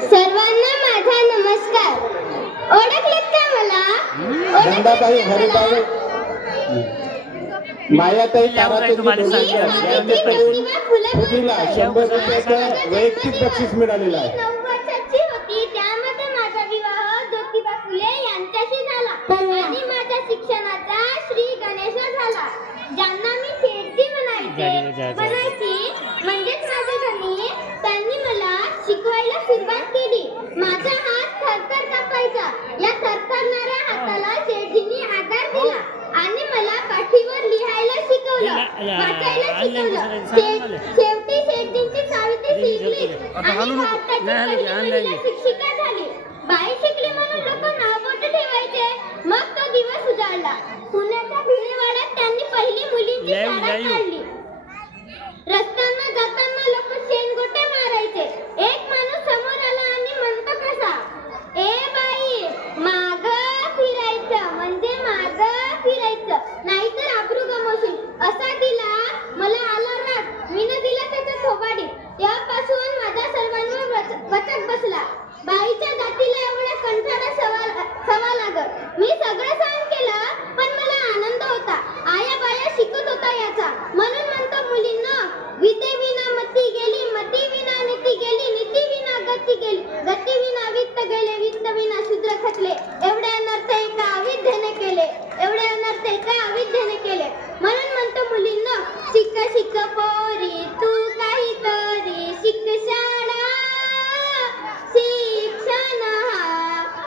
सर्वांना माझा नमस्कार. ओळखलेत का मला? नंदाताई ओळखलेत का हरिताई मला? मायाताई मी बोलते. शंभर रुपयाचं वैयक्तिक बक्षीस मिळालेलं मी आहे होती. त्यामध्ये माझा विवाह शिकवायला सुरुवात केली. माझा हात थरथर कापायचा. या थरथरणाऱ्या हाताला शेठजींनी आधार दिला आणि मला पाठीवर लिहायला शिकवलं. वाचायला शिकवलं. शेवटी शेठजींची सावित्री शिकली आणि हालू नको. भारताची. शिक्षिका झाली. बाई शिकली म्हणून लोक नाव ठेवायचे. मग तो दिवस उजाडला पुण्याच्या भिडेवाड्यात त्यांनी पहिली मुलींची शाळा live. काढली.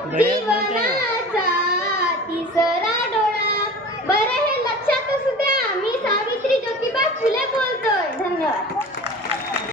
जीवनाचा तिसरा डोळा. बरं हे लक्षात असू द्या.